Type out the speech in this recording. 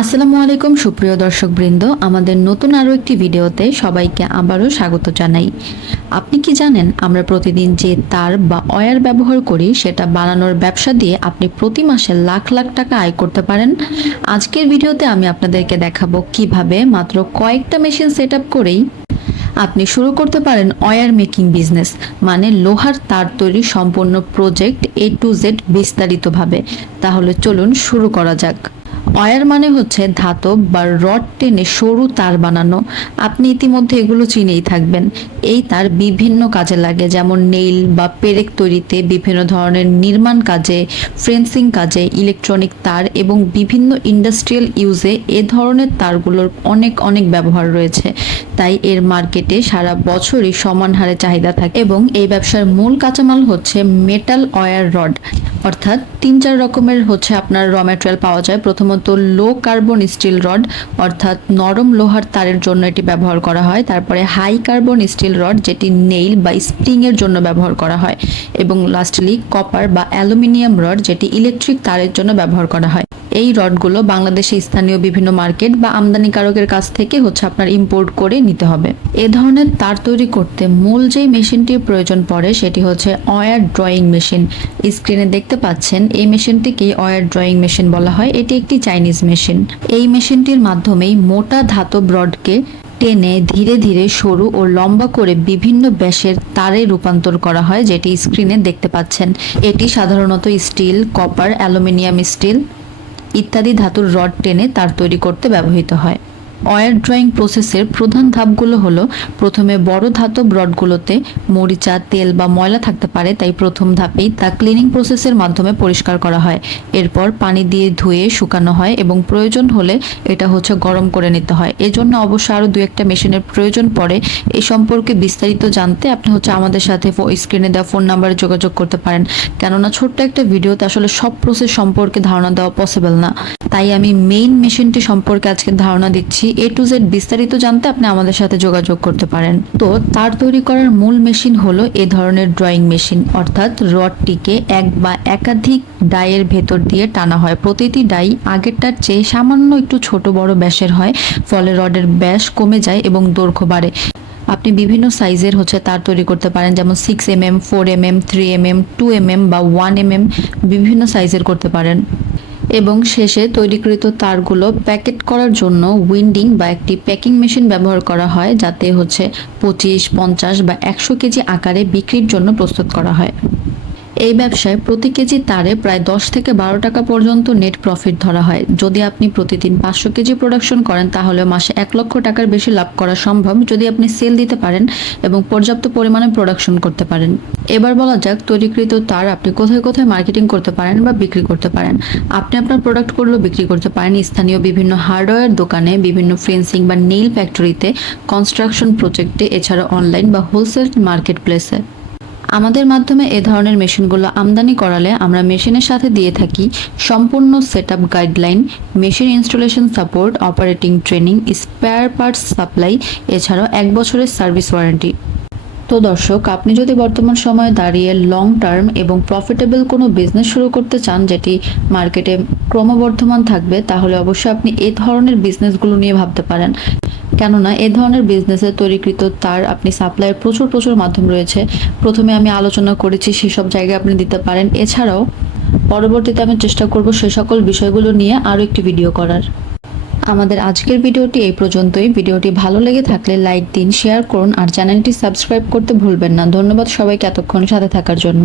আসসালামু আলাইকুম, সুপ্রিয় দর্শক বৃন্দ আমাদের নতুন আরও একটি ভিডিওতে সবাইকে আবারও স্বাগত জানাই। আপনি কি জানেন, আমরা প্রতিদিন যে তার বা অয়ার ব্যবহার করি, সেটা বানানোর ব্যবসা দিয়ে আপনি প্রতি মাসে লাখ লাখ টাকা আয় করতে পারেন? আজকের ভিডিওতে আমি আপনাদেরকে দেখাবো কীভাবে মাত্র কয়েকটা মেশিন সেট করেই আপনি শুরু করতে পারেন অয়ার মেকিং বিজনেস মানে লোহার তার তৈরি সম্পূর্ণ প্রজেক্ট এ টু জেড বিস্তারিতভাবে। তাহলে চলুন শুরু করা যাক। অয়ার মানে হচ্ছে ধাতব বা রড টেনে সরু তার বানানো। আপনি ইতিমধ্যে এগুলো চিনেই থাকবেন। এই তার বিভিন্ন কাজে লাগে, যেমন নেইল বা পেরেক তৈরিতে বিভিন্ন ধরনের নির্মাণ কাজে, ফ্রেন্সিং কাজে, ইলেকট্রনিক তার এবং বিভিন্ন ইন্ডাস্ট্রিয়াল ইউজে এ ধরনের তারগুলোর অনেক অনেক ব্যবহার রয়েছে। তাই এর মার্কেটে সারা বছরই সমান হারে চাহিদা থাকে এবং এই ব্যবসার মূল কাঁচামাল হচ্ছে মেটাল অয়ার রড। অর্থাৎ তিন চার রকমের হচ্ছে আপনার র ম্যাটেরিয়াল পাওয়া যায়। প্রথমত লো কার্বন স্টিল রড অর্থাৎ নরম লোহার তারের জন্য এটি ব্যবহার করা হয়। তারপরে হাই কার্বন স্টিল রড যেটি নেইল বা স্প্রিং এর জন্য ব্যবহার করা হয়। এবং লাস্টলি কপার বা অ্যালুমিনিয়াম রড যেটি ইলেকট্রিক তারের জন্য ব্যবহার করা হয়। এই রডগুলো বাংলাদেশে স্থানীয় বিভিন্ন মার্কেট বা আমদানিকারকের কাছ থেকে হচ্ছে আপনার ইম্পোর্ট করে নিতে হবে। এ ধরনের তার তৈরি করতে মূল যেই মেশিনটির প্রয়োজন পড়ে সেটি হচ্ছে অয়ার ড্রয়িং মেশিন। স্ক্রিনে দেখতে পাচ্ছেন, এই মেশিনটিকে অয়ার ড্রয়িং মেশিন বলা হয়। এটি একটি চাইনিজ মেশিন। এই মেশিনটির মাধ্যমেই মোটা ধাতব রডকে টেনে ধীরে ধীরে সরু ও লম্বা করে বিভিন্ন ব্যাসের তারে রূপান্তর করা হয়, যেটি স্ক্রিনে দেখতে পাচ্ছেন। এটি সাধারণত স্টিল, কপার, অ্যালুমিনিয়াম স্টিল ইত্যাদি ধাতুর রড টেনে তার তৈরি করতে ব্যবহৃত হয়। অয়ার ড্রয়িং প্রসেসের প্রধান ধাপগুলো হলো প্রথমে বড় ধাতব রডগুলোতে মরিচা, তেল বা ময়লা থাকতে পারে, তাই প্রথম ধাপেই তা ক্লিনিং প্রসেসের মাধ্যমে পরিষ্কার করা হয়। এরপর পানি দিয়ে ধুয়ে শুকানো হয় এবং প্রয়োজন হলে এটা হচ্ছে গরম করে নিতে হয়। এজন্য অবশ্য আরও দু একটা মেশিনের প্রয়োজন পড়ে। এই সম্পর্কে বিস্তারিত জানতে আপনি হচ্ছে আমাদের সাথে স্ক্রিনে দেওয়া ফোন নাম্বারে যোগাযোগ করতে পারেন। কেননা ছোট্ট একটা ভিডিওতে আসলে সব প্রসেস সম্পর্কে ধারণা দেওয়া পসিবল না। তাই আমি মেইন মেশিনটি সম্পর্কে আজকে ধারণা দিচ্ছি। এ টু জেড বিস্তারিত জানতে আপনি আমাদের সাথে যোগাযোগ করতে পারেন। তো তার তৈরি করার মূল মেশিন হলো এ ধরনের ড্রয়িং মেশিন অর্থাৎ রডটিকে এক বা একাধিক ডাইয়ের ভেতর দিয়ে টানা হয়। প্রতিটি ডাই আগেরটার চেয়ে সামান্য একটু ছোট বড় ব্যাসের হয়, ফলে রডের ব্যাস কমে যায় এবং দৈর্ঘ্য বাড়ে। আপনি বিভিন্ন সাইজের হচ্ছে তার তৈরি করতে পারেন, যেমন six M M four M M three M M two M M বা ওয়ান এম এম বিভিন্ন সাইজের করতে পারেন। এবং শেষে তৈরিকৃত তারগুলো প্যাকেট করার জন্য উইন্ডিং বা একটি প্যাকিং মেশিন ব্যবহার করা হয়, যাতে হচ্ছে পঁচিশ, পঞ্চাশ বা একশো কেজি আকারে বিক্রির জন্য প্রস্তুত করা হয়। এই ব্যবসায় প্রতি কেজি তারে প্রায় দশ থেকে বারো টাকা পর্যন্ত নেট প্রফিট ধরা হয়। যদি আপনি প্রতিদিন পাঁচশো কেজি প্রোডাকশন করেন, তাহলে মাসে এক লক্ষ টাকার বেশি লাভ করা সম্ভব যদি আপনি সেল দিতে পারেন এবং পর্যাপ্ত পরিমাণে প্রোডাকশন করতে পারেন। এবার বলা যাক, তৈরিকৃত তার আপনি কোথায় কোথায় মার্কেটিং করতে পারেন বা বিক্রি করতে পারেন। আপনি আপনার প্রোডাক্টগুলো বিক্রি করতে পারেন। স্থানীয় বিভিন্ন হার্ডওয়্যার দোকানে, বিভিন্ন ফ্রেন্সিং বা নেইল ফ্যাক্টরিতে কনস্ট্রাকশন প্রজেক্টে এছাড়া অনলাইন বা হোলসেল মার্কেট প্লেসে আমাদের মাধ্যমে এ ধরনের মেশিনগুলো আমদানি করালে আমরা মেশিনের সাথে দিয়ে থাকি সম্পূর্ণ set up guideline, machine installation support, operating training, spare parts supply, এছাড়াও এক বছরের সার্ভিস ওয়ারেন্টি। তো দর্শক, আপনি যদি বর্তমান সময়ে দাঁড়িয়ে লং টার্ম এবং প্রফিটেবল কোনো বিজনেস শুরু করতে চান যেটি মার্কেটে ক্রমবর্ধমান থাকবে, তাহলে অবশ্যই আপনি এ ধরনের বিজনেসগুলো নিয়ে ভাবতে পারেন। কেননা এ ধরনের বিজনেসে তৈরিকৃত তার আপনি সাপ্লাইয়ের প্রচুর প্রচুর মাধ্যম রয়েছে। প্রথমে আমি আলোচনা করেছি সেসব জায়গায় আপনি দিতে পারেন। এছাড়াও পরবর্তীতে আমি চেষ্টা করব সে সকল বিষয়গুলো নিয়ে আরও একটি ভিডিও করার। আমাদের আজকের ভিডিওটি এই পর্যন্তই। ভিডিওটি ভালো লেগে থাকলে লাইক দিন শেয়ার করুন, আর চ্যানেলটি সাবস্ক্রাইব করতে ভুলবেন না। ধন্যবাদ সবাইকে এতক্ষণ সাথে থাকার জন্য।